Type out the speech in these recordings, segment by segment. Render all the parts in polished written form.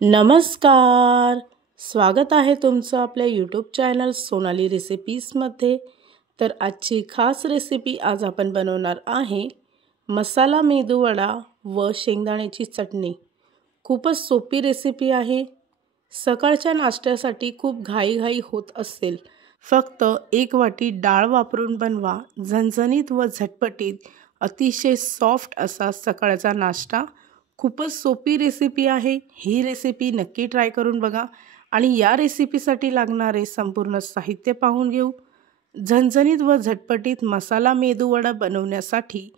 नमस्कार. स्वागत आहे तुमचं आपल्या यूट्यूब चॅनल सोनाली रेसिपीजमध्ये. तर आजची खास रेसिपी आज आपण बनवणार आहे मसाला मेदूवडा व शेंगदाण्याची चटणी. खूपच सोपी रेसिपी आहे. सकाळच्या नाश्त्यासाठी खूप घाईघाई होत असेल, फक्त 1 वाटी डाळ वापरून बनवा झणझणीत व झटपटीत अतिशय सॉफ्ट असा सकाळचा नाश्ता. खूपच सोपी रेसिपी आहे. ही रेसिपी नक्की ट्राय करून बघा आणि या रेसिपीसाठी लागणारे संपूर्ण साहित्य पाहून घेऊ. झणझणीत व झटपटीत मसाला मेदूवडा बनवण्यासाठी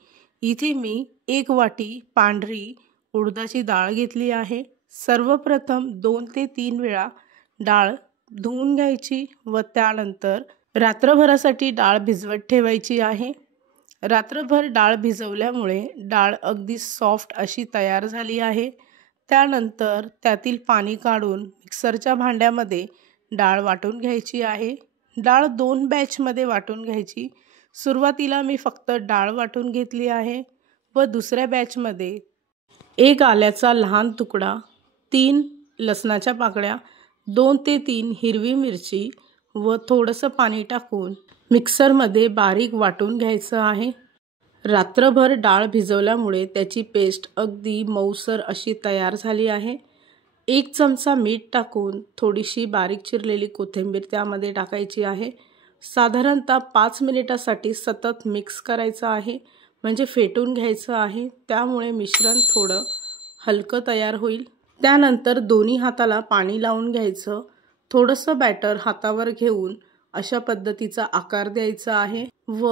इथे मी 1 वाटी पांढरी उडदाची डाळ घेतली आहे. सर्वप्रथम 2 ते 3 वेळा डाळ धुवून घ्यायची व त्यानंतर रात्रभरासाठी डाळ भिजवत ठेवायची आहे. रात्रभर डाळ भिजवल्यामुळे डाळ अगदी सॉफ्ट अशी तयार झाली आहे. त्यानंतर त्यातील पाणी काढून मिक्सरच्या भांड्यामध्ये डाळ वाटून घ्यायची आहे. डाळ 2 बॅचमध्ये वाटून घ्यायची. सुरुवातीला मी फक्त डाळ वाटून घेतली आहे व दुसऱ्या बॅचमध्ये 1 आल्याचा लहान तुकडा, 3 लसणाच्या पाकळ्या, 2 ते 3 हिरवी मिरची व थोडंसं पाणी टाकून मिक्सरमध्ये बारीक वाटून घ्यायचं आहे. रात्रभर डाळ भिजवल्यामुळे त्याची पेस्ट अगदी मऊसर अशी तयार झाली आहे. 1 चमचा मीठ टाकून थोडीशी बारीक चिरलेली कोथिंबीर त्यामध्ये टाकायची आहे. साधारणतः 5 मिनिटासाठी सतत मिक्स करायचं आहे, म्हणजे फेटून घ्यायचं आहे. त्यामुळे मिश्रण थोडं हलकं तयार होईल. त्यानंतर दोन्ही हाताला पाणी लावून घ्यायचं. थोडंसं बॅटर हातावर घेऊन अशा पद्धतीचा आकार द्यायचा आहे व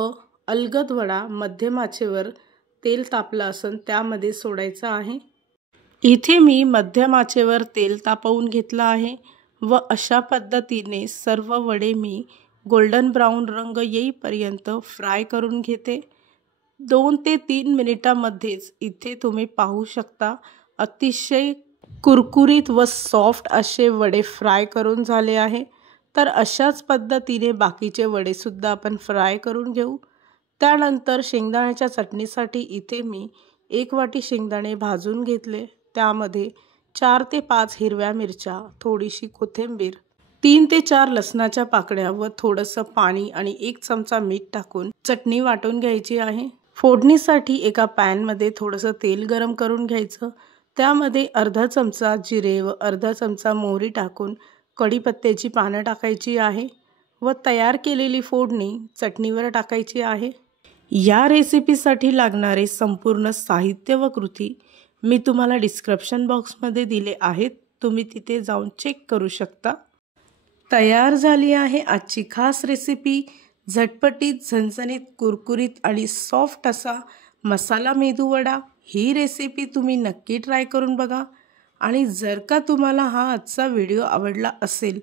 अलगद वडा मध्यम आचेवर तेल तापलं असून त्यामध्ये सोडायचा आहे. इथे मी मध्यम आचेवर तेल तापवून घेतलं आहे व अशा पद्धतीने सर्व वडे मी गोल्डन ब्राऊन रंग येईपर्यंत फ्राय करून घेते. 2 ते 3 मिनिटांमध्येच इथे तुम्ही पाहू शकता अतिशय कुरकुरीत व सॉफ्ट असे वडे फ्राय करून झाले आहे. तर अशाच पद्धतीने बाकीचे वडेसुद्धा आपण फ्राय करून घेऊ. त्यानंतर शेंगदाण्याच्या चटणीसाठी इथे मी 1 वाटी शेंगदाणे भाजून घेतले. त्यामध्ये 4 ते 5 हिरव्या मिरच्या, थोडीशी कोथिंबीर, 3 ते 4 लसणाच्या पाकळ्या व थोडंसं पाणी आणि 1 चमचा मीठ टाकून चटणी वाटून घ्यायची आहे. फोडणीसाठी एका पॅनमध्ये थोडंसं तेल गरम करून घ्यायचं. त्यामध्ये अर्धा चमचा जिरे व अर्धा चमचा मोहरी टाकून कढीपत्त्याची पानं टाकायची आहे व तयार केलेली फोडणी चटणीवर टाकायची आहे. या रेसिपीसाठी लागणारे संपूर्ण साहित्य व कृती मी तुम्हाला डिस्क्रिप्शन बॉक्समध्ये दिले आहेत. तुम्ही तिथे जाऊन चेक करू शकता. तयार झाली आहे आजची खास रेसिपी. झटपटीत, झणझणीत, कुरकुरीत आणि सॉफ्ट असा मसाला मेदूवडा. ही रेसिपी तुम्ही नक्की ट्राय करून बघा आणि जर का तुम्हाला हा आजचा व्हिडिओ आवडला असेल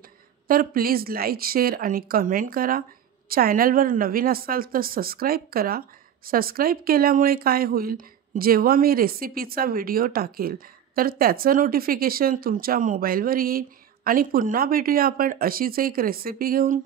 तर प्लीज लाईक, शेअर आणि कमेंट करा. चॅनलवर नवीन असाल तर सबस्क्राईब करा. सबस्क्राईब केल्यामुळे काय होईल, जेव्हा मी रेसिपीचा व्हिडिओ टाकेल तर त्याचं नोटिफिकेशन तुमच्या मोबाईलवर येईल. आणि पुन्हा भेटूया आपण अशीच एक रेसिपी घेऊन.